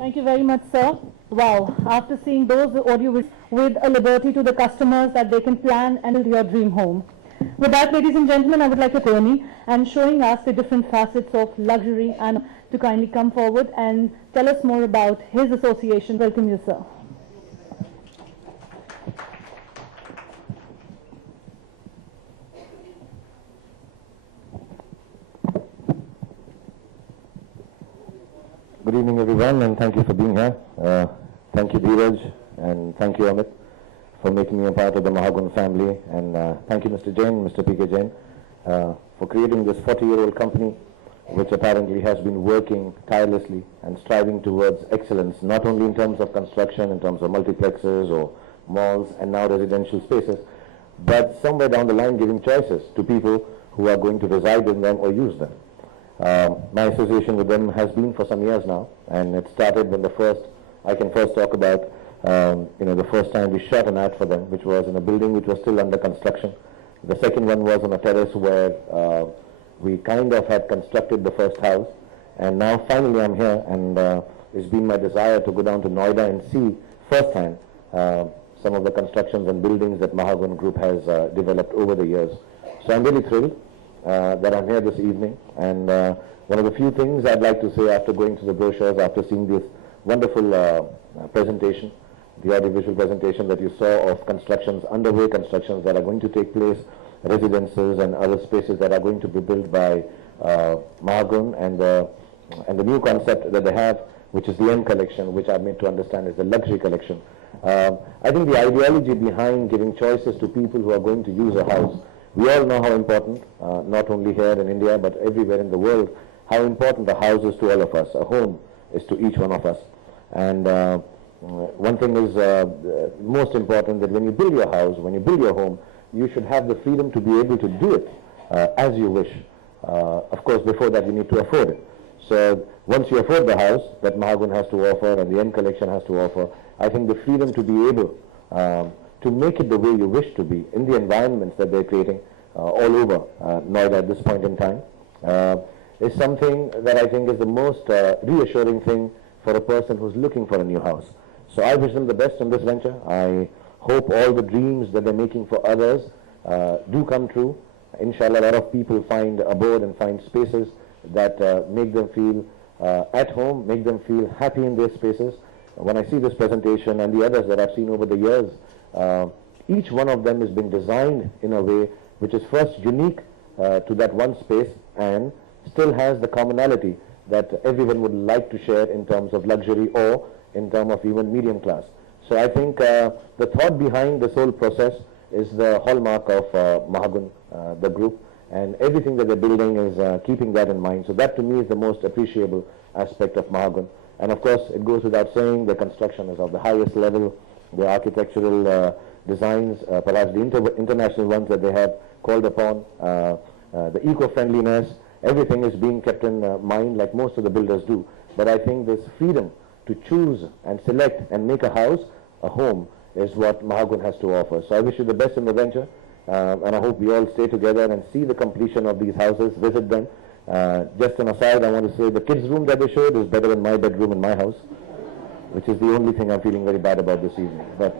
Thank you very much, sir. Wow, after seeing those audio with a liberty to the customers that they can plan and build your dream home. With that, ladies and gentlemen, I would like to Tony and showing us the different facets of luxury and to kindly come forward and tell us more about his association. Welcome you, sir. Good evening, everyone, and thank you for being here. Thank you, Dheeraj, and thank you, Amit, for making me a part of the Mahagun family. And thank you, Mr. Jain, Mr. P.K. Jain, for creating this 40-year-old company, which apparently has been working tirelessly and striving towards excellence, not only in terms of construction, in terms of multiplexes or malls and now residential spaces, but somewhere down the line giving choices to people who are going to reside in them or use them. My association with them has been for some years now, and it started when I can first talk about, the first time we shot an ad for them, which was in a building which was still under construction. The second one was on a terrace where we kind of had constructed the first house, and now finally I'm here, and it's been my desire to go down to Noida and see firsthand some of the constructions and buildings that Mahagun Group has developed over the years. So I'm really thrilled that I'm here this evening, and one of the few things I'd like to say after going through the brochures, after seeing this wonderful presentation, the audiovisual presentation that you saw of constructions, underway constructions that are going to take place, residences and other spaces that are going to be built by Mahagun, and the new concept that they have, which is the M collection, which I've made to understand is the luxury collection. I think the ideology behind giving choices to people who are going to use a house, we all know how important, not only here in India, but everywhere in the world, how important a house is to all of us. A home is to each one of us. And one thing is most important, that when you build your house, when you build your home, you should have the freedom to be able to do it as you wish. Of course, before that, you need to afford it. So once you afford the house that Mahagun has to offer and the M collection has to offer, I think the freedom to be able to make it the way you wish to be in the environments that they're creating all over Noida at this point in time is something that I think is the most reassuring thing for a person who's looking for a new house. So I wish them the best in this venture. I hope all the dreams that they're making for others do come true. Inshallah, a lot of people find abode and find spaces that make them feel at home, make them feel happy in their spaces. When I see this presentation and the others that I've seen over the years, each one of them has been designed in a way which is first unique to that one space and still has the commonality that everyone would like to share in terms of luxury or in terms of even medium class. So I think the thought behind this whole process is the hallmark of Mahagun, the group, and everything that they're building is keeping that in mind. So that to me is the most appreciable aspect of Mahagun. And of course, it goes without saying, the construction is of the highest level, the architectural designs, perhaps the international ones that they have called upon, the eco-friendliness, everything is being kept in mind like most of the builders do. But I think this freedom to choose and select and make a house, a home, is what Mahagun has to offer. So I wish you the best in the venture, and I hope we all stay together and see the completion of these houses, visit them. Just an aside, I want to say the kids' room that they showed is better than my bedroom in my house, which is the only thing I'm feeling very bad about this evening. But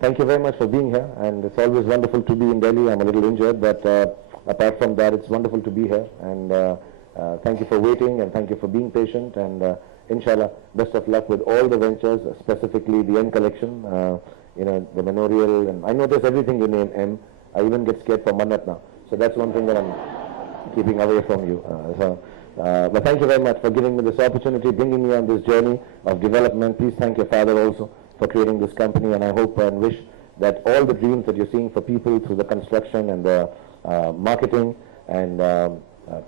thank you very much for being here, and it's always wonderful to be in Delhi. I'm a little injured, but apart from that, it's wonderful to be here. And thank you for waiting, and thank you for being patient. And inshallah, best of luck with all the ventures, specifically the M collection, the memorial. And I notice everything you name M. I even get scared for Mannat now. So that's one thing that I'm keeping away from you. But thank you very much for giving me this opportunity, bringing me on this journey of development. Please thank your father also for creating this company, and I hope and wish that all the dreams that you're seeing for people through the construction and the marketing and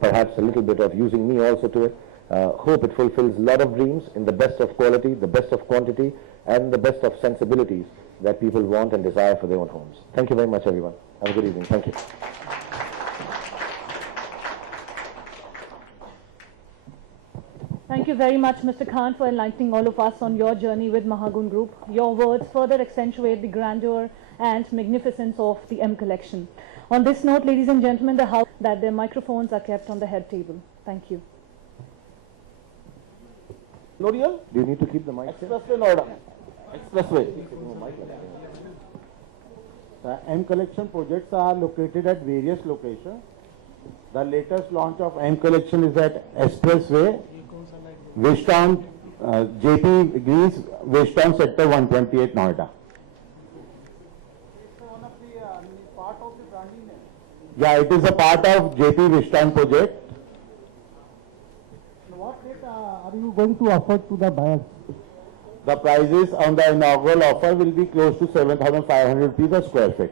perhaps a little bit of using me also to it, hope it fulfills a lot of dreams in the best of quality, the best of quantity, and the best of sensibilities that people want and desire for their own homes. Thank you very much, everyone. Have a good evening. Thank you. Thank you very much, Mr. Khan, for enlightening all of us on your journey with Mahagun Group. Your words further accentuate the grandeur and magnificence of the M collection. On this note, ladies and gentlemen, the house that their microphones are kept on the head table. Thank you. L'Oreal? Do you need to keep the mic? Expressway Noida. Expressway. The M Collection projects are located at various locations. The latest launch of M Collection is at Expressway, Westtown, JP Greece, Westtown Sector 128, Noida. Yeah, it is a part of JP Westtown project. What rate are you going to offer to the buyers? The prices on the inaugural offer will be close to 7,500 rupees a square feet.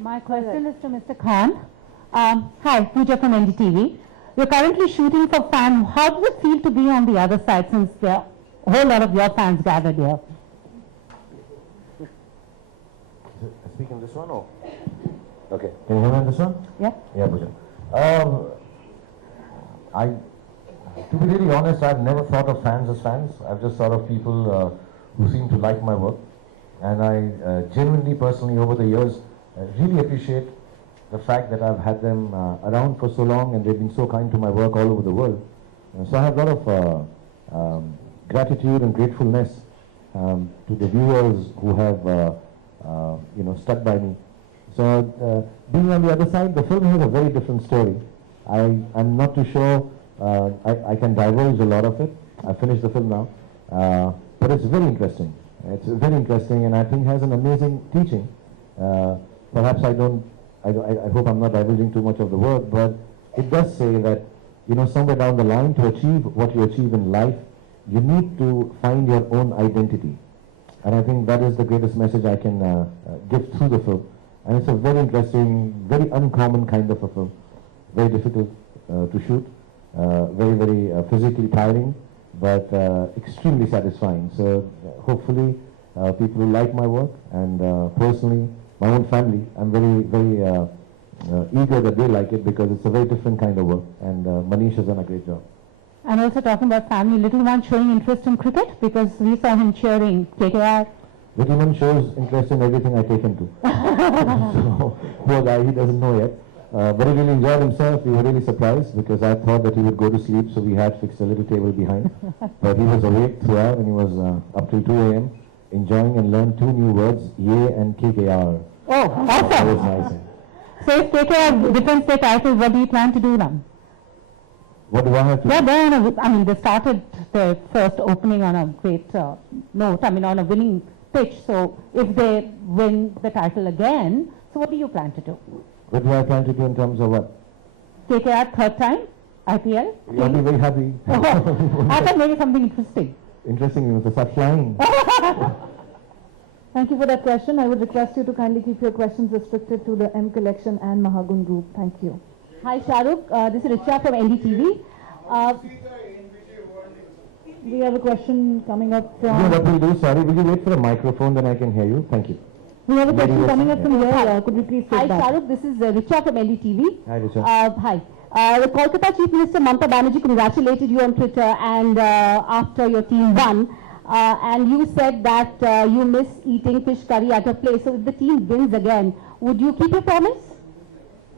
My question is to Mr. Khan. Hi, Pooja from NDTV. You're currently shooting for fans. How does it feel to be on the other side since there are a whole lot of your fans gathered here? Speaking this one or? Okay. Can you hear me on this one? Yeah. Yeah, Pooja. To be really honest, I've never thought of fans as fans. I've just thought of people who seem to like my work. And I genuinely, personally, over the years, really appreciate the fact that I've had them around for so long and they've been so kind to my work all over the world. So I have a lot of gratitude and gratefulness to the viewers who have stuck by me. So being on the other side, the film has a very different story. I'm not too sure I can divulge a lot of it. I finished the film now, but it's very interesting. It's very interesting, and I think has an amazing teaching. Perhaps I hope I'm not divulging too much of the word, but it does say that somewhere down the line, to achieve what you achieve in life, you need to find your own identity. And I think that is the greatest message I can give through the film. And it's a very interesting, very uncommon kind of a film. Very difficult to shoot, very physically tiring, but extremely satisfying. So hopefully people will like my work, and personally, my own family, I'm very eager that they like it, because it's a very different kind of work, and Manish has done a great job. And also talking about family, little one showing interest in cricket, because we saw him cheering KKR. Little one shows interest in everything I take him to. So poor guy, he doesn't know yet. But he really enjoyed himself. We were really surprised, because I thought that he would go to sleep, so we had fixed a little table behind. But he was awake throughout, and he was up till 2 a.m. enjoying and learned 2 new words, Ye and KKR. Oh, awesome. That was nice. So if KKR defends their title, what do you plan to do now? What do I have to do? They started their first opening on a great note, on a winning pitch. So if they win the title again, so what do you plan to do? What do I plan to do in terms of what? KKR third time, IPL? I'll be very happy. I thought maybe something interesting. Interesting, you must start flying. Thank you for that question. I would request you to kindly keep your questions restricted to the M Collection and Mahagun Group. Thank you. Hi Shahrukh, this is Richa from NDTV. We have a question coming up You know from... what we'll do? Sorry, will you wait for a microphone, then I can hear you? Thank you. We have a Maybe question we'll coming see, up from here. Could you please Hi take that? Shahrukh, this is Richa from NDTV. Hi, Richa. Hi. The Kolkata Chief Minister Mamata Banerjee congratulated you on Twitter and after your team won. And you said that you miss eating fish curry at her place. So if the team wins again, would you keep your promise?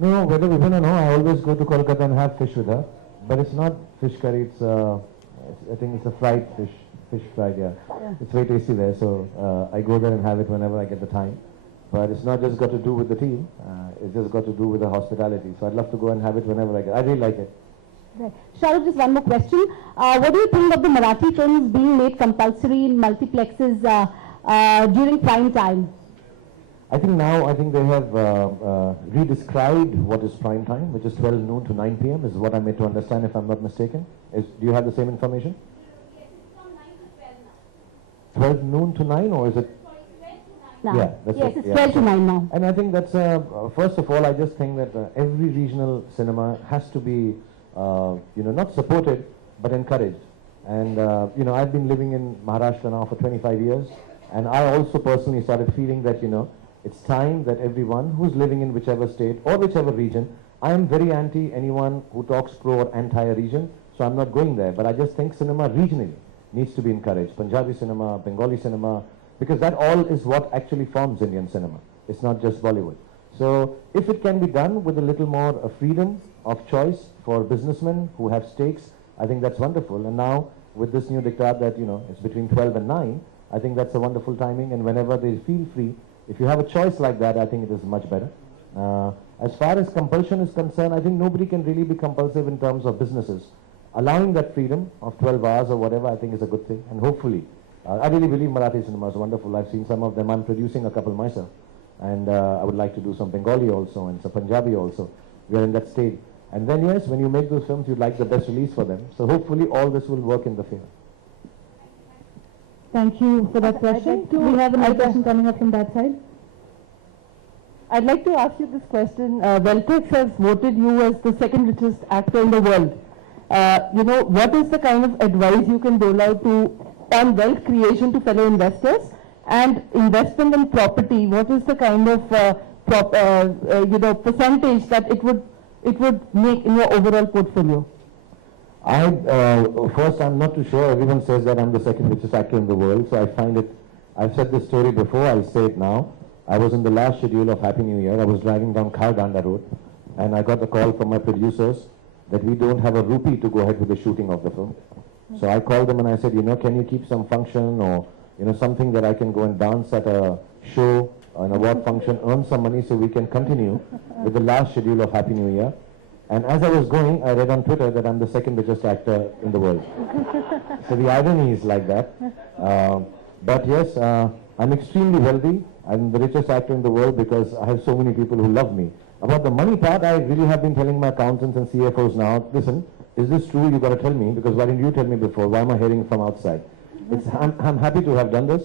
No, whether we win or no, I always go to Kolkata and have fish with her. But it's not fish curry, I think it's a fried fish fried, yeah. It's very tasty there, so I go there and have it whenever I get the time. But it's not just got to do with the team, it's just got to do with the hospitality. So I'd love to go and have it whenever I get. I really like it. Right. Shahrukh, just one more question. What do you think of the Marathi films being made compulsory in multiplexes during prime time? I think they have re-described what is prime time, which is 12 noon to 9 p.m. is what I'm made to understand, if I'm not mistaken. Do you have the same information? Yes, it's from 9 to 12 now. 12 noon to 9, or is it? Sorry, 12 to 9. Now. Yeah, that's yes, it. it's 12 to 9 now. And I think that's, first of all, I just think that every regional cinema has to be, not supported, but encouraged. And, I've been living in Maharashtra now for 25 years, and I also personally started feeling that, it's time that everyone who's living in whichever state or whichever region, I am very anti anyone who talks pro or anti-region, so I'm not going there. But I just think cinema regionally needs to be encouraged. Punjabi cinema, Bengali cinema, because that all is what actually forms Indian cinema. It's not just Bollywood. So if it can be done with a little more freedom of choice for businessmen who have stakes I think that's wonderful. And now with this new diktat that, it's between 12 and 9, I think that's a wonderful timing. And whenever they feel free, if you have a choice like that, I think it is much better. As far as compulsion is concerned, I think nobody can really be compulsive in terms of businesses. Allowing that freedom of 12 hours or whatever, I think is a good thing. And hopefully, I really believe Marathi cinema is wonderful. I've seen some of them. I'm producing a couple myself. And I would like to do some Bengali also and some Punjabi also. We are in that stage. And then yes, when you make those films, you'd like the best release for them. So hopefully all this will work in the favor. Thank you for that question. We have another question coming up from that side. I'd like to ask you this question. Veltex has voted you as the second richest actor in the world. What is the kind of advice you can dole out on wealth creation to fellow investors and investment in property? What is the kind of percentage that it would make in your overall portfolio? First, I'm not too sure. Everyone says that I'm the second richest actor in the world, so I find it. I've said this story before. I'll say it now. I was in the last schedule of Happy New Year. I was driving down Khardanda Road, and I got a call from my producers that we don't have a rupee to go ahead with the shooting of the film. So I called them and I said, can you keep some function or, something that I can go and dance at a show, an award function, earn some money so we can continue with the last schedule of Happy New Year. And as I was going, I read on Twitter that I'm the second richest actor in the world. So the irony is like that. But yes, I'm extremely wealthy. I'm the richest actor in the world because I have so many people who love me. About the money part, I really have been telling my accountants and CFOs now, listen, is this true? You got to tell me, because why didn't you tell me before? Why am I hearing from outside? I'm happy to have done this.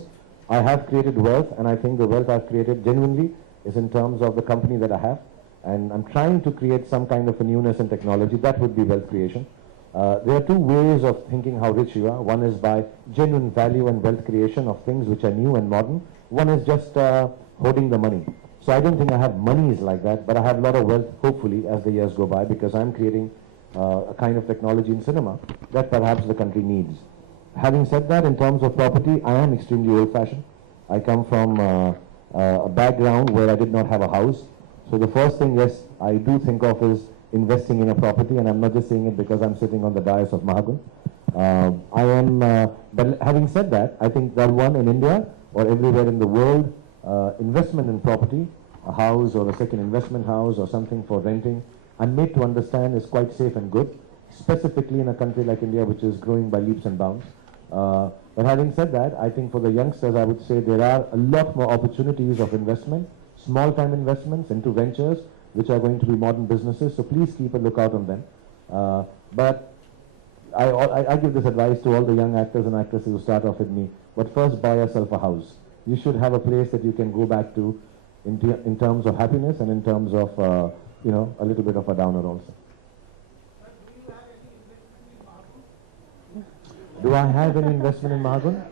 I have created wealth, and I think the wealth I've created genuinely is in terms of the company that I have. And I'm trying to create some kind of a newness in technology. That would be wealth creation. There are two ways of thinking how rich you are. One is by genuine value and wealth creation of things which are new and modern. One is just hoarding the money. So I don't think I have monies like that, but I have a lot of wealth, hopefully, as the years go by, because I'm creating a kind of technology in cinema that perhaps the country needs. Having said that, in terms of property, I am extremely old-fashioned. I come from a background where I did not have a house. So the first thing, yes, I do think of is investing in a property, and I'm not just saying it because I'm sitting on the dais of Mahagun. But having said that, I think that one in India or everywhere in the world, investment in property, a house or a second investment house or something for renting, I'm made to understand is quite safe and good, specifically in a country like India, which is growing by leaps and bounds. But having said that, I think for the youngsters, I would say there are a lot more opportunities of investment, small-time investments into ventures, which are going to be modern businesses. So please keep a lookout on them. But I give this advice to all the young actors and actresses who start off with me. But first, buy yourself a house. You should have a place that you can go back to in terms of happiness and in terms of, a little bit of a downer also. Do I have any investment in Mahagun?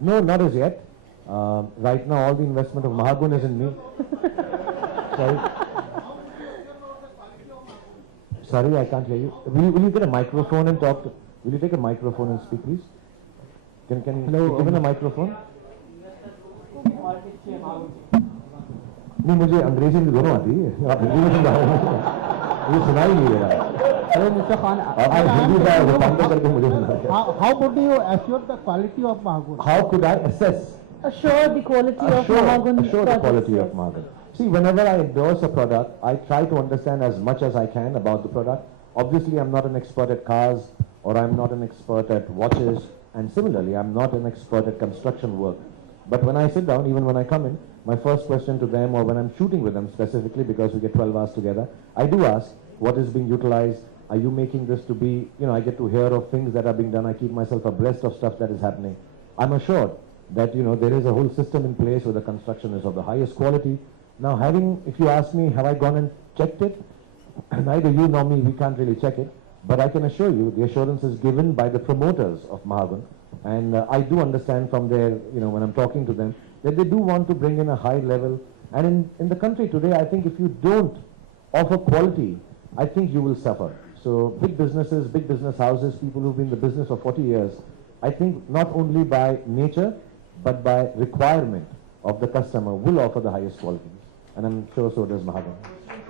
No, not as yet. Right now, all the investment of Mahagun is in me. Sorry. Sorry, I can't hear you. Will you get a microphone and talk to... Will you take a microphone and speak, please? Can you give him a microphone? नहीं मुझे अंग्रेजी में दोनों आती है आप हिंदी में समझाओ मुझे सुना ही नहीं दे रहा है Mr. Khan, आप हिंदी का रूपांतर करके मुझे सुना how would you assure the quality of Mahagun? How could I assess? Assure the quality of Mahagun. Assure the quality of Mahagun. See, whenever I endorse a product, I try to understand as much as I can about the product. Obviously, I'm not an expert at cars, or I'm not an expert at watches, and similarly, I'm not an expert at construction work. But when I sit down, even when I come in, my first question to them, or when I'm shooting with them specifically, because we get 12 hours together, I do ask, what is being utilized? Are you making this to be, I get to hear of things that are being done. I keep myself abreast of stuff that is happening. I'm assured that, there is a whole system in place where the construction is of the highest quality. Now, if you ask me, have I gone and checked it? Neither you nor me, we can't really check it. But I can assure you, the assurance is given by the promoters of Mahagun. And I do understand from their, when I'm talking to them, that they do want to bring in a high level. And in the country today, I think if you don't offer quality, I think you will suffer. So big businesses, big business houses, people who've been in the business for 40 years, I think not only by nature, but by requirement of the customer will offer the highest qualities. And I'm sure so does Mahagun.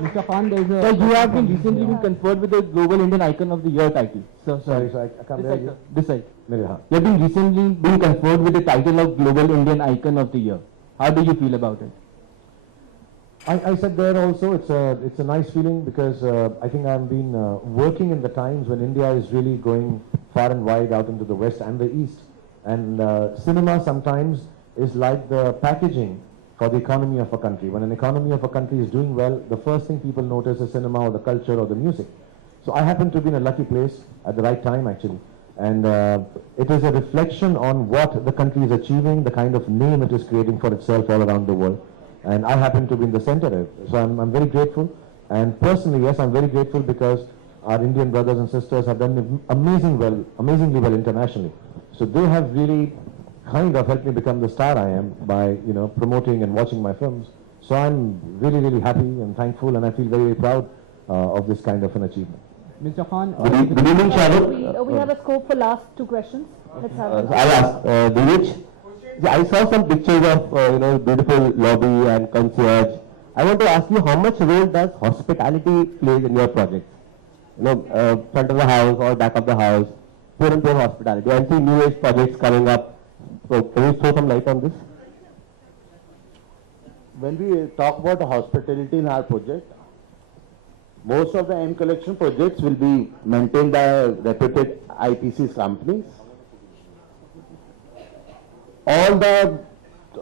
Mr. Khan, there is a... Sir, you have been recently been conferred with the Global Indian Icon of the Year title. Sorry, I can't hear you. This side. Mere haan. You have been recently been conferred with the title of Global Indian Icon of the Year. How do you feel about it? I said there also, it's a nice feeling because I think I've been working in the times when India is really going far and wide out into the west and the east. And cinema sometimes is like the packaging for the economy of a country. When an economy of a country is doing well, the first thing people notice is cinema or the culture or the music. So I happen to be in a lucky place at the right time actually. And it is a reflection on what the country is achieving, the kind of name it is creating for itself all around the world. And I happen to be in the center of it. So I'm very grateful. And personally, yes, I'm very grateful because our Indian brothers and sisters have done amazingly well internationally. So they have really kind of helped me become the star I am by, promoting and watching my films. So I'm really, really happy and thankful, and I feel very, very proud of this kind of an achievement. Mr. Khan, Good evening, Shahrukh. We have a scope for last two questions. Let's have it. I'll ask, Dilij. I saw some pictures of, beautiful lobby and concierge. I want to ask you, how much role does hospitality play in your projects? Front of the house or back of the house, pure and pure hospitality. I see new age projects coming up. So can you throw some light on this? When we talk about hospitality in our project, most of the M Collection projects will be maintained by reputed IPC companies. All the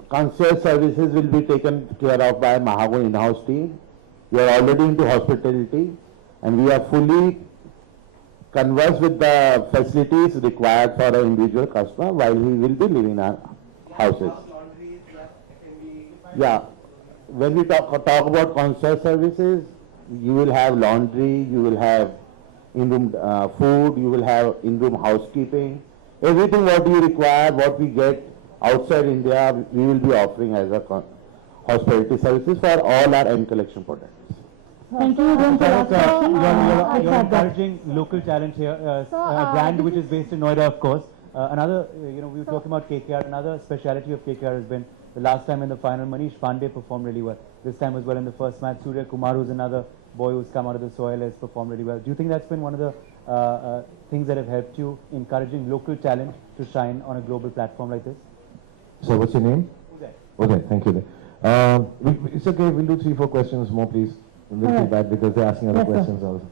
concierge services will be taken care of by Mahagun in-house team. We are already into hospitality and we are fully conversed with the facilities required for an individual customer while he will be living in our houses. Yeah, when we talk about concierge services, you will have laundry, you will have in-room food, you will have in-room housekeeping. Everything what you require, what we get outside India, we will be offering as a hospitality services for all our M Collection products. Thank you. You're encouraging local talent here, a brand which is based in Noida, of course. Another, we were talking about KKR. Another speciality of KKR has been the last time in the final, Manish Pandey performed really well. This time as well in the first match. Surya Kumar, who's another boy who's come out of the soil, has performed really well. Do you think that's been one of the things that have helped you encouraging local talent to shine on a global platform like this? So what's your name? Okay, thank you. It's okay, we'll do 3-4 questions more, please. We'll feel bad because they're asking other questions also.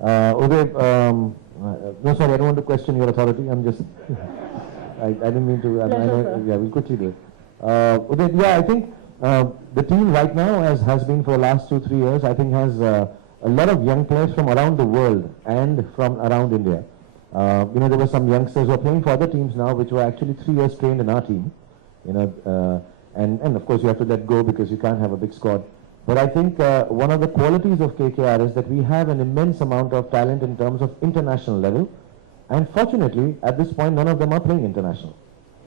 Uday, no, sorry, I don't want to question your authority. I'm just, I didn't mean to. I know, yeah, we'll quickly do it. Uday, yeah, I think the team right now, as has been for the last 2-3 years, I think has a lot of young players from around the world and from around India. There were some youngsters who are playing for other teams now, which were actually 3 years trained in our team. And of course you have to let go because you can't have a big squad. But I think one of the qualities of KKR is that we have an immense amount of talent in terms of international level. And fortunately, at this point, none of them are playing international,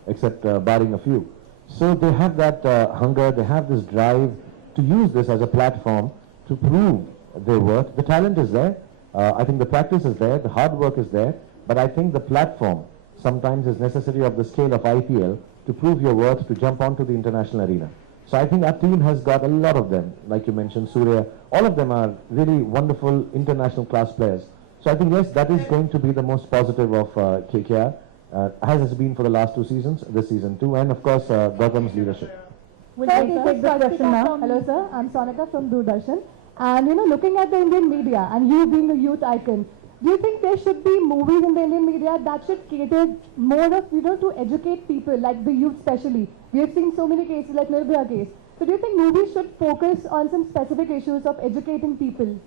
except barring a few. So they have that hunger, they have this drive to use this as a platform to prove their worth. The talent is there. I think the practice is there, the hard work is there. But I think the platform sometimes is necessary of the scale of IPL to prove your worth, to jump onto the international arena. So I think our team has got a lot of them, like you mentioned, Surya. All of them are really wonderful international class players. So I think, yes, that is going to be the most positive of KKR, as has been for the last 2 seasons, this season too, and of course, Gautam's leadership. We'll take this question now. Hello, sir. I'm Sonika from Doordarshan. And, looking at the Indian media and you being a youth icon, do you think there should be movies in the Indian media that should cater more of, to educate people, like the youth especially? We have seen so many cases like Nirbhaya case. So do you think movies should focus on some specific issues of educating people?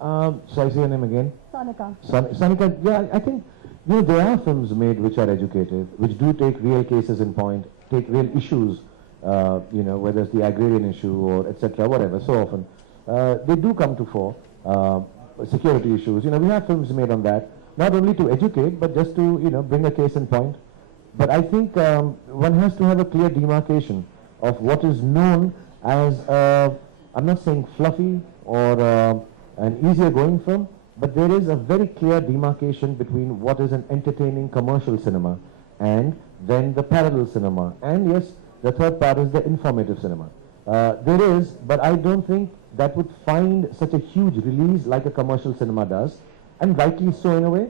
So I say your name again? Sonika. Sonika, yeah, I think, there are films made which are educative, which do take real cases in point, take real issues, whether it's the agrarian issue or etc., whatever, so often. They do come to fore. Security issues, we have films made on that, not only to educate, but just to, bring a case in point. But I think one has to have a clear demarcation of what is known as, I'm not saying fluffy or an easier going film, but there is a very clear demarcation between what is an entertaining commercial cinema and then the parallel cinema. And yes, the third part is the informative cinema. There is, but I don't think that would find such a huge release like a commercial cinema does, and rightly so in a way.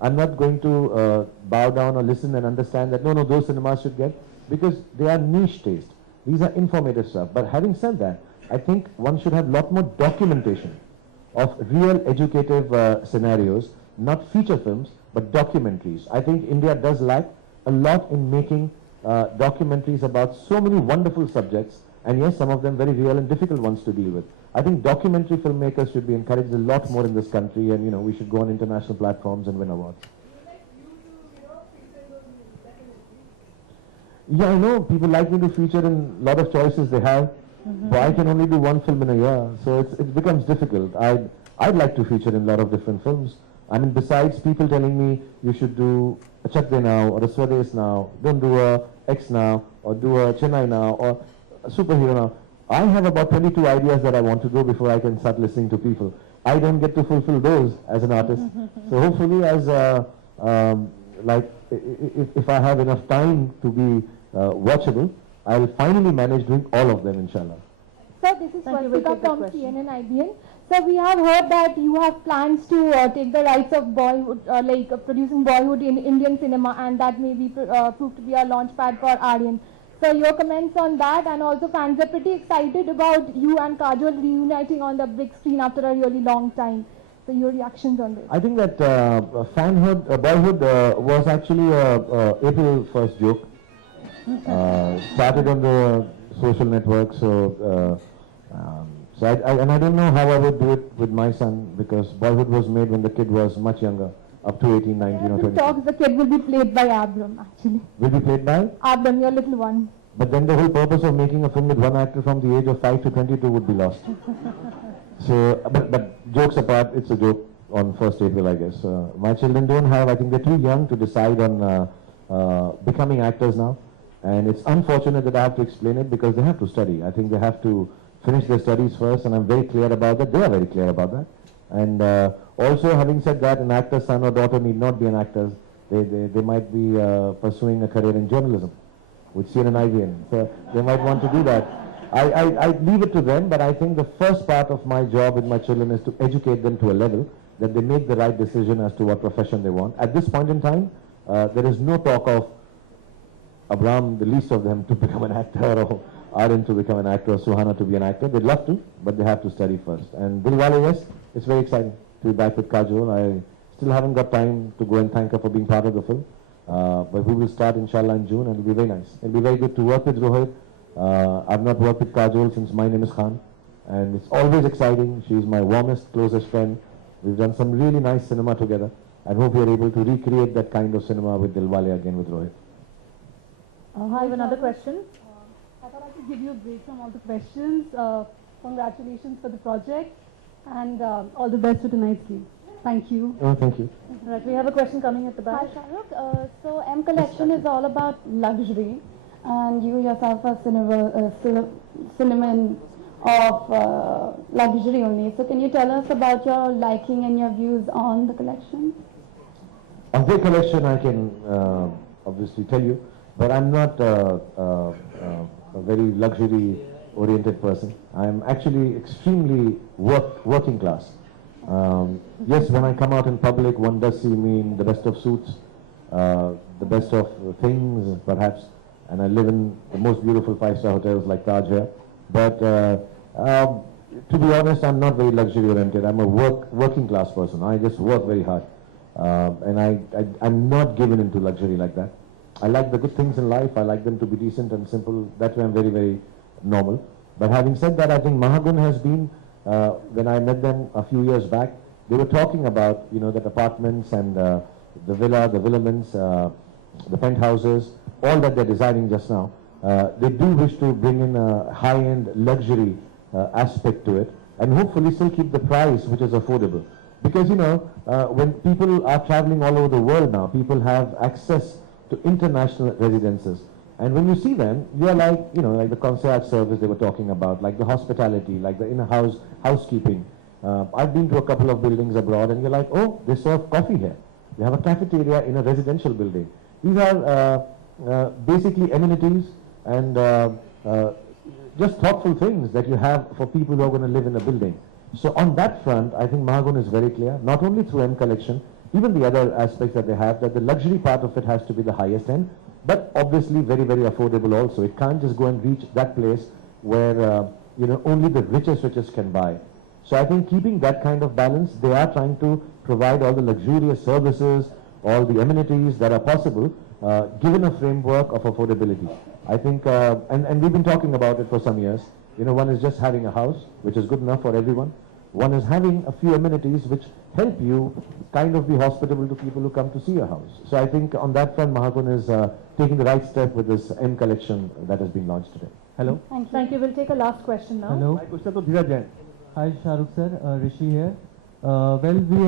I'm not going to bow down or listen and understand that no, those cinemas should get, because they are niche taste. These are informative stuff. But having said that, I think one should have a lot more documentation of real educative scenarios, not feature films, but documentaries. I think India does lack a lot in making documentaries about so many wonderful subjects, and yes, some of them very real and difficult ones to deal with. I think documentary filmmakers should be encouraged a lot more in this country, and we should go on international platforms and win awards. Yeah, I know people like me to feature in a lot of choices they have, but I can only do one film in a year, so it becomes difficult. I'd like to feature in a lot of different films. I mean, besides people telling me you should do a Chak De now or a Swades now, don't do a X now, or do a Chennai now, or a superhero now. I have about 22 ideas that I want to do before I can start listening to people. I don't get to fulfill those as an artist. So hopefully, as if I have enough time to be watchable, I'll finally manage doing all of them, inshallah. So this is Swastika from CNN IBN. So we have heard that you have plans to take the rights of Bollywood, producing Bollywood in Indian cinema, and that may be proved to be a launch pad for Aryan. So your comments on that, and also fans are pretty excited about you and Kajol reuniting on the big screen after a really long time. So your reactions on this? I think that boyhood was actually a April 1st joke. Started on the social network, so I don't know how I would do it with my son, because Boyhood was made when the kid was much younger, up to 18, 19 or 20. Talks the kid will be played by Abram, actually. Will be played by? Abram, your little one. But then the whole purpose of making a film with one actor from the age of 5 to 22 would be lost. So, but jokes apart, it's a joke on 1st April, I guess. My children don't have, I think they're too young to decide on becoming actors now. And it's unfortunate that I have to explain it, because they have to study. I think they have to finish their studies first, and I'm very clear about that. They are very clear about that. And also, having said that, an actor's son or daughter need not be an actor. They might be pursuing a career in journalism with CNN IBN. So they might want to do that. I leave it to them, but I think the first part of my job with my children is to educate them to a level that they make the right decision as to what profession they want. At this point in time, there is no talk of Abraham, the least of them, to become an actor, or Aryan to become an actor, or Suhana to be an actor. They'd love to, but they have to study first. And Dilwale, yes, it's very exciting to be back with Kajol. I still haven't got time to go and thank her for being part of the film. But we will start, inshallah, in June, and it'll be very nice. It'll be very good to work with Rohit. I've not worked with Kajol since My Name is Khan, and it's always exciting. She's my warmest, closest friend. We've done some really nice cinema together. I hope we are able to recreate that kind of cinema with Dilwale again with Rohit. I have another question. I thought I could give you a break from all the questions. Congratulations for the project, and all the best for tonight's game. Thank you. Oh, thank you. Right, we have a question coming at the back. Hi, Shahrukh. So M Collection is all about luxury, and you yourself are cinnamon of luxury only. So can you tell us about your liking and your views on the collection? Of the collection, I can obviously tell you, but I'm not a very luxury-oriented person. I'm actually extremely working class. Yes, when I come out in public, one does see me in the best of suits, the best of things, perhaps, and I live in the most beautiful 5-star hotels like Taj here. But to be honest, I'm not very luxury-oriented. I'm a working class person. I just work very hard, and I'm not given into luxury like that. I like the good things in life. I like them to be decent and simple. That way I'm very, very normal. But having said that, I think Mahagun has been, when I met them a few years back, they were talking about, that apartments and the villa, the villaments, the penthouses, all that they're designing just now. They do wish to bring in a high-end luxury aspect to it, and hopefully still keep the price, which is affordable. Because, when people are traveling all over the world now, people have access to international residences. And when you see them, you are like, like the concierge service they were talking about, like the hospitality, like the in-house housekeeping. I've been to a couple of buildings abroad, and you're like, oh, they serve coffee here. They have a cafeteria in a residential building. These are basically amenities, and just thoughtful things that you have for people who are going to live in a building. So on that front, I think Mahagun is very clear, not only through M Collection, even the other aspects that they have, that the luxury part of it has to be the highest end, but obviously very, very affordable also. It can't just go and reach that place where, only the richest can buy. So I think keeping that kind of balance, they are trying to provide all the luxurious services, all the amenities that are possible, given a framework of affordability. I think, and we've been talking about it for some years. One is just having a house, which is good enough for everyone. One is having a few amenities which help you kind of be hospitable to people who come to see your house. So I think on that front, Mahagun is taking the right step with this M Collection that has been launched today. Hello. Thank you. We'll take a last question now. Hello. My question to Dheeraj Jain. Hi, Shahrukh sir. Rishi here. Well, we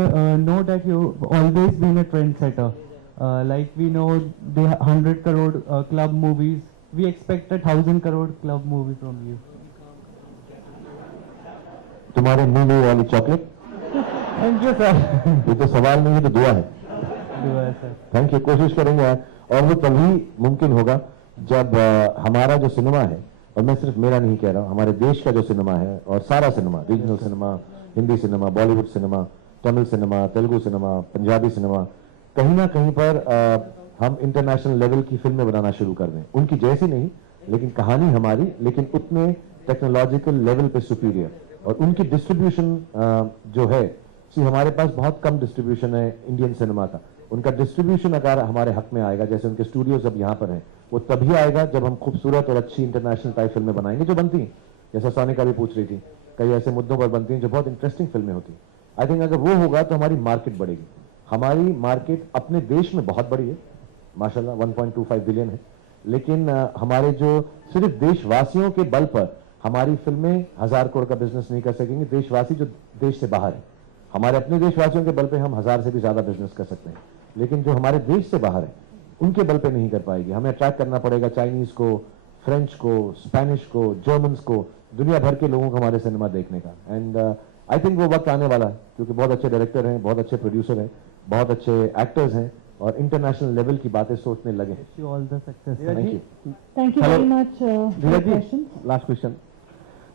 know that you've always been a trendsetter. Like we know the 100 crore club movies. We expect a 1,000 crore club movie from you. तुम्हारे मुंह में वाली chocolate? Thank you, sir. ये तो सवाल नहीं है, तो दुआ है. दुआ है सर. Thank you. कोशिश करेंगे और वो तभी मुमकिन होगा जब हमारा जो सिनेमा है, और मैं सिर्फ मेरा नहीं कह रहा हूँ, हमारे देश का जो सिनेमा है और सारा cinema, regional cinema, Hindi cinema, Bollywood cinema, Tamil cinema, Telugu cinema, Punjabi cinema, कहीं ना कहीं पर हम इंटरनेशनल लेवल की फिल्में बनाना शुरू कर दें. उनकी जैसी नहीं, लेकिन कहानी हमारी, लेकिन उतने टेक्नोलॉजिकल लेवल पे सुपीरियर. और उनकी डिस्ट्रीब्यूशन जो है, हमारे पास बहुत कम डिस्ट्रीब्यूशन है इंडियन सिनेमा का. उनका डिस्ट्रीब्यूशन अगर हमारे हक में आएगा, जैसे उनके स्टूडियोज अब यहाँ पर हैं, वो तभी आएगा जब हम खूबसूरत और अच्छी इंटरनेशनल टाइप फिल्में बनाएंगे, जो बनती हैं, जैसा सोनिका भी पूछ रही थी, कई ऐसे मुद्दों पर बनती हैं जो बहुत इंटरेस्टिंग फिल्में होती हैं. आई थिंक अगर वो होगा तो हमारी मार्केट बढ़ेगी. हमारी मार्केट अपने देश में बहुत बड़ी है, माशाल्लाह 1.25 बिलियन है, लेकिन हमारे जो सिर्फ देशवासियों के बल पर हमारी फिल्में 1000 करोड़ का बिजनेस नहीं कर सकेंगे. देशवासी जो देश से बाहर है, हमारे अपने देशवासियों के बल पे हम 1000 से भी ज्यादा बिजनेस कर सकते हैं, लेकिन जो हमारे देश से बाहर है उनके बल पे नहीं कर पाएगी. हमें अट्रैक्ट करना पड़ेगा चाइनीज को, फ्रेंच को, स्पेनिश को, जर्मन्स को, दुनिया भर के लोगों को हमारे सिनेमा देखने का. एंड आई थिंक वो वक्त आने वाला है, क्योंकि बहुत अच्छे डायरेक्टर हैं, बहुत अच्छे प्रोड्यूसर हैं, बहुत अच्छे एक्टर्स हैं और इंटरनेशनल लेवल की बातें सोचने लगे. Thank you very much. Last question.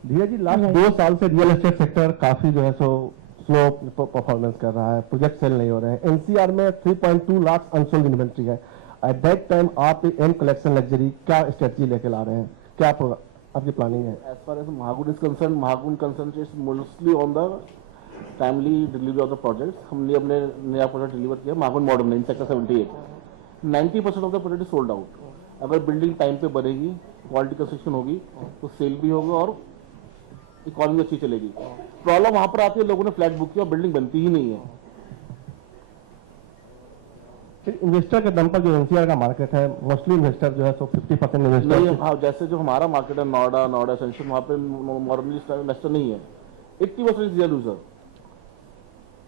Dheeraj ji, last 2 साल से रियल एस्टेट सेक्टर काफी जो है सो स्लो परफॉर्मेंस कर रहा है, प्रोजेक्ट सेल नहीं हो रहे हैं. एनसीआर में 3.2 लाख अनसोल्ड इन्वेंट्री है. एट दैट टाइम आप एम कलेक्शन लग्जरी क्या स्ट्रेटजी लेके ला रहे हैं, क्या आपकी प्लानिंग है? As far as Mahagun is concerned, Mahagun concentrates mostly on the timely delivery of the projects. हमने अपने नया प्रोजेक्ट डिलीवर किया Mahagun modern line sector 78. 90% of the project sold out. अगर बिल्डिंग टाइम पे बनेगी, क्वालिटी कंस्ट्रक्शन होगी, तो cell भी होगा और इकोनॉमी अच्छी चलेगी. प्रॉब्लम वहां पर आती है, लोगों ने फ्लैट बुक किया, बिल्डिंग बनती ही नहीं है. इन्वेस्टर के दम पर जो एनसीआर का मार्केट है, मोस्टली इन्वेस्टर जो है सो 50% इन्वेस्टर. हाँ, जैसे जो हमारा मार्केट है नोएडा सेंशन, वहाँ पे नॉर्मली इन्वेस्टर नहीं है. 80% रियल यूजर.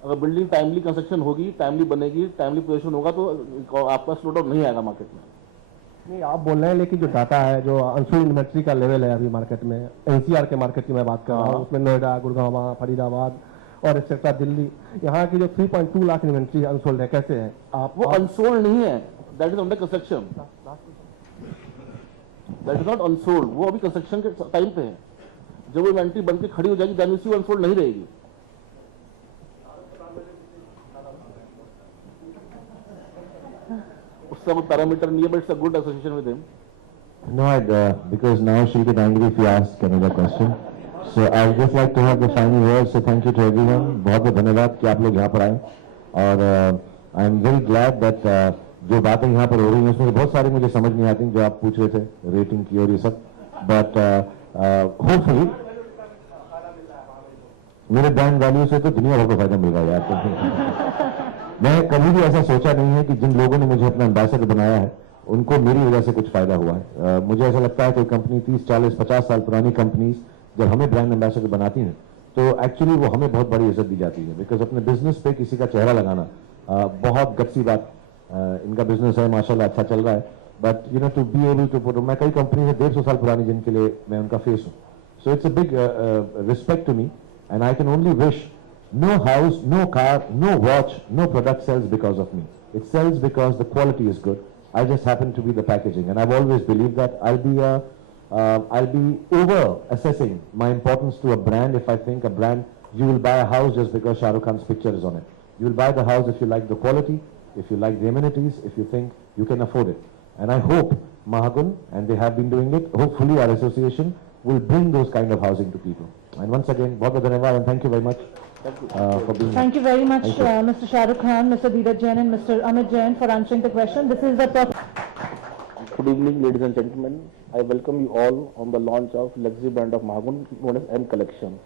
अगर बिल्डिंग टाइमली कंस्ट्रक्शन होगी, टाइमली बनेगी, टाइमली पोजीशन होगा, तो आपका स्लो डाउन नहीं आएगा मार्केट में. नहीं, आप बोल रहे हैं, लेकिन जो डाटा है, जो अनसोल्ड इन्वेंट्री का लेवल है अभी मार्केट में, एनसीआर के मार्केट की मैं बात कर रहा हूँ, उसमें नोएडा, गुड़गांव, फरीदाबाद और एक्सेट्रा दिल्ली, यहाँ की जो 3.2 लाख इन्वेंट्री अनसोल्ड है, कैसे है? वो अनसोल्ड नहीं है, that is under construction. That is not unsold. वो अभी कंस्ट्रक्शन के टाइम पे है. जब वो इन्वेंट्री बन के खड़ी हो जाएगी, देन वो अनसोल्ड नहीं रहेगी. उसका कोई पैरामीटर नहीं है, but it's a good association with him. No, because now she'll get angry if you ask another question. So I would just like to have the final word. So thank you to everyone. बहुत बहुत धन्यवाद कि आप लोग यहाँ पर आए. और I am very glad that जो बातें यहाँ पर हो रही हैं उसमें बहुत सारी मुझे समझ नहीं आती जो आप पूछ रहे थे, रेटिंग की और ये सब. But hopefully मेरे ब्रांड वैल्यू से तो दुनिया भर को फायदा मिल रहा है यार. मैं कभी भी ऐसा सोचा नहीं है कि जिन लोगों ने मुझे अपना एम्बेसडर बनाया है उनको मेरी वजह से कुछ फायदा हुआ है. मुझे ऐसा लगता है कि कंपनी 30, 40, 50 साल पुरानी कंपनीज जब हमें ब्रांड एम्बेसडर बनाती हैं तो एक्चुअली वो हमें बहुत बड़ी इज्जत दी जाती है. बिकॉज अपने बिजनेस पे किसी का चेहरा लगाना बहुत गच्ची बात. इनका बिजनेस है माशाल्लाह अच्छा चल रहा है, but to be able to put, मैं कई कंपनी है 150 साल पुरानी जिनके लिए मैं उनका फेस हूँ. So it's a big respect to me and I can only wish no house, no car, no watch, no product sells because of me. It sells because the quality is good. I just happen to be the packaging, and I've always believed that I'll be I'll be over assessing my importance to a brand if I think a brand, you will buy a house just because Shah Rukh Khan's picture is on it. You will buy the house if you like the quality, if you like the amenities, if you think you can afford it. And I hope Mahagun, and they have been doing it, hopefully our association will bring those kind of housing to people. And once again, Bahut Dhanyavad, and thank you very much for being here. Thank you very much, Mr. Shah Rukh Khan, Mr. Dheeraj Jain and Mr. Amit Jain for answering the question. This is the Good evening, ladies and gentlemen. I welcome you all on the launch of luxury brand of Mahagun, known as M Collection.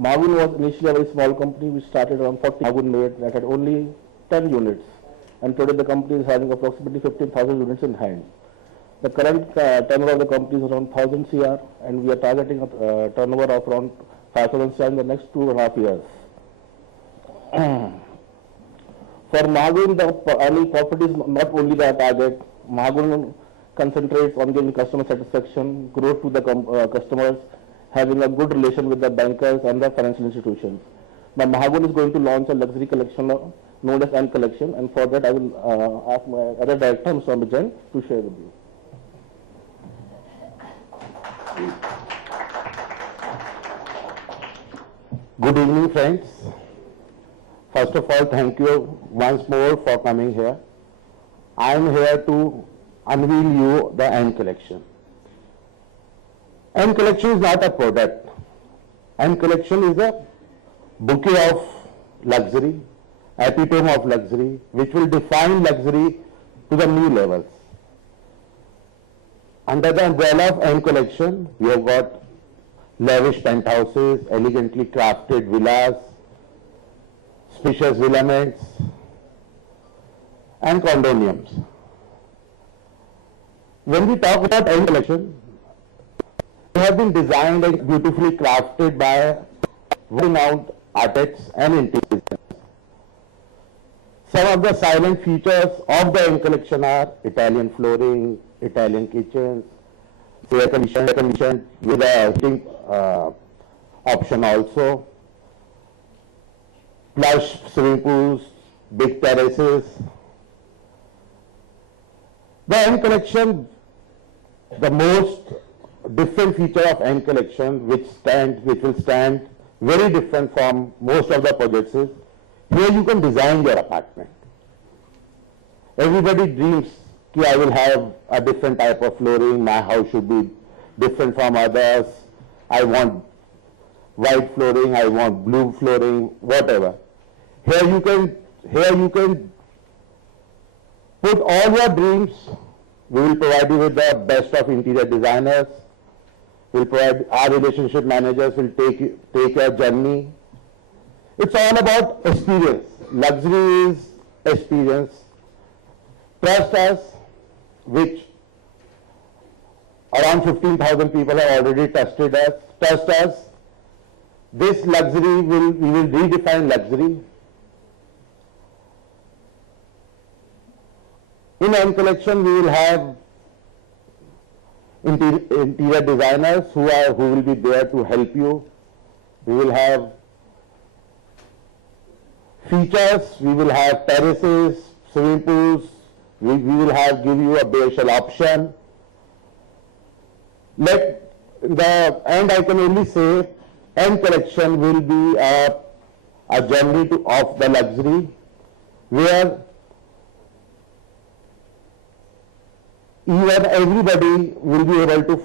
Mahagun was initially a very small company which started around 40 Mahagun made that had only 10 units. And today the company is having approximately 15,000 units in hand. The current turnover of the company is around 1,000 CR, and we are targeting a turnover of around 5,000 CR in the next 2.5 years. For Mahagun, the earning profit is not only the target. Mahagun concentrates on giving customer satisfaction, growth to the customers, having a good relation with the bankers and the financial institutions. Now, Mahagun is going to launch a luxury collection known as M Collection, and for that I will ask my other director, Mr. Amit Jain, to share with you. Good evening, friends. First of all, thank you once more for coming here. I am here to unveil you the M Collection. M Collection is not a product. M Collection is a bouquet of luxury, epitome of luxury, which will define luxury to the new levels. Under the umbrella of M Collection, we have got lavish penthouses, elegantly crafted villas, spacious villaments, and condominiums. When we talk about M Collection, they have been designed and beautifully crafted by renowned architects and interior designers. Some of the silent features of the M Collection are Italian flooring, Italian kitchens, air conditioned with a heating option also, plush swimming pools, big terraces. The M Collection, the most different feature of M Collection, which will stand very different from most of the projects, is here you can design your apartment. Everybody dreams that I will have a different type of flooring, my house should be different from others, I want white flooring, I want blue flooring, whatever. Here you can put all your dreams. We will provide you with the best of interior designers. We'll provide, our relationship managers will take your journey. It's all about experience. Luxury is experience. Trust us, which around 15,000 people have already trusted us. Trust us. This luxury we will redefine luxury. In M Collection, we will have interior designers who will be there to help you. We will have features. We will have terraces, swimming pools. We will give you a basic option. And I can only say, M Collection will be a journey of the luxury, where even everybody will be able to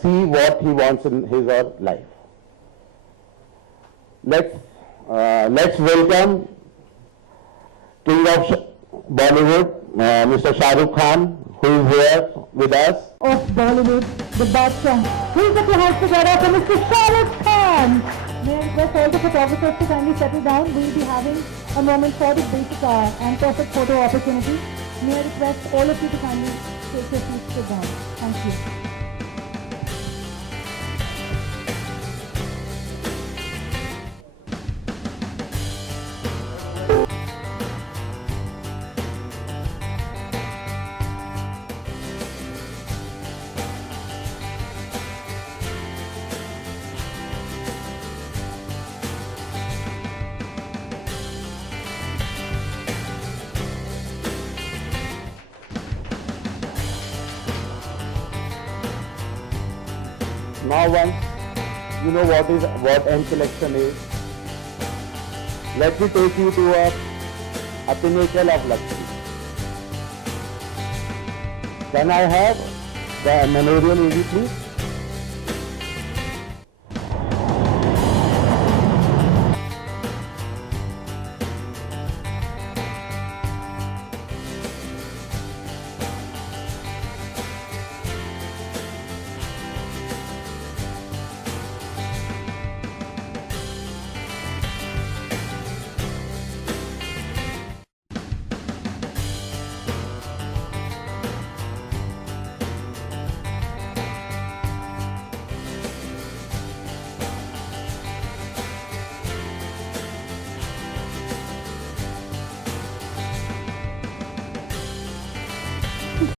see what he wants in his or her life. Let's welcome King of Bollywood, Mr. Shah Rukh Khan, who is here with us. Of Bollywood, the Badshah. Please put your hands together for Mr. Shah Rukh Khan. May I request all the photographers to kindly settle down. We will be having a moment for the basic and perfect photo opportunity. May I request all of you to kindly take your seats, sit down. Thank you. Now once you know what M collection is, let me take you to a pinnacle of luxury. Can I have the memorial AV please?